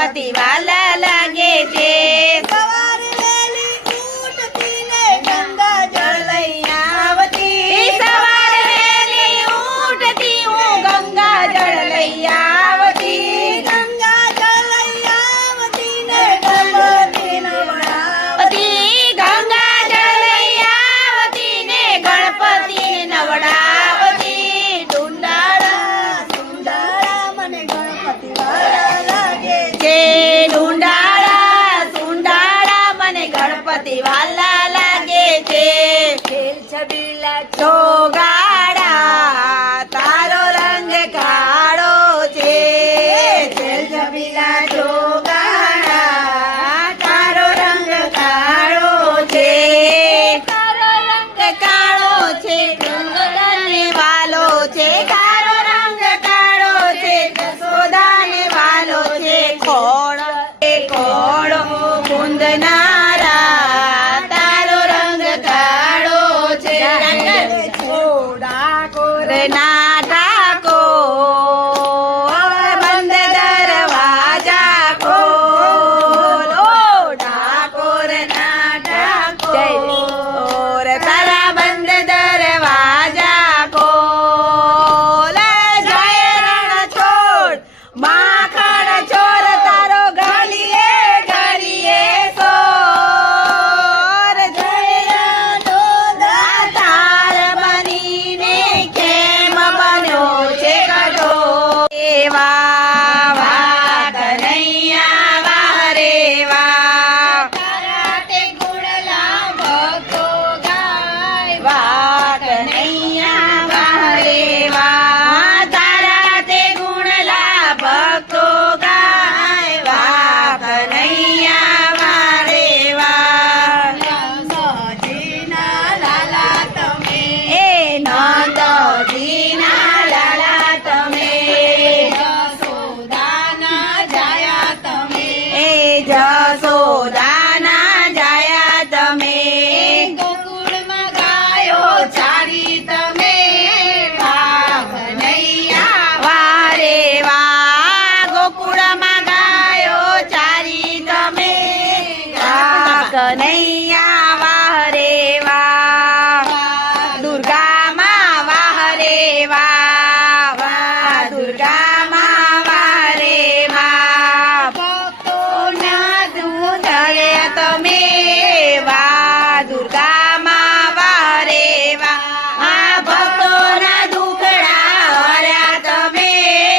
ગણપતિ વાલા લાગે છે સવારે વહેલી ઉઠતી ને ગંગા જળ લઈ આવતી સવારે વહેલી ઉઠતી હું ગંગા જળ લઈ આવતી ગંગા જળ લઈ આવતી ને ગણપતિ નવડાવતી ગંગા જળ લઈ આવતી ને ગણપતિ નવડાવતી ડુંડાળા સુંડાળા મને ગણપતિ વાળા લાગે છે ડુંડાળા સુંડાળા મને ગણપતિ વાલા લાગે છે ખેલ છબીલા ચોગાડા તારો રંગ કાળો છે ખેલ છબીલા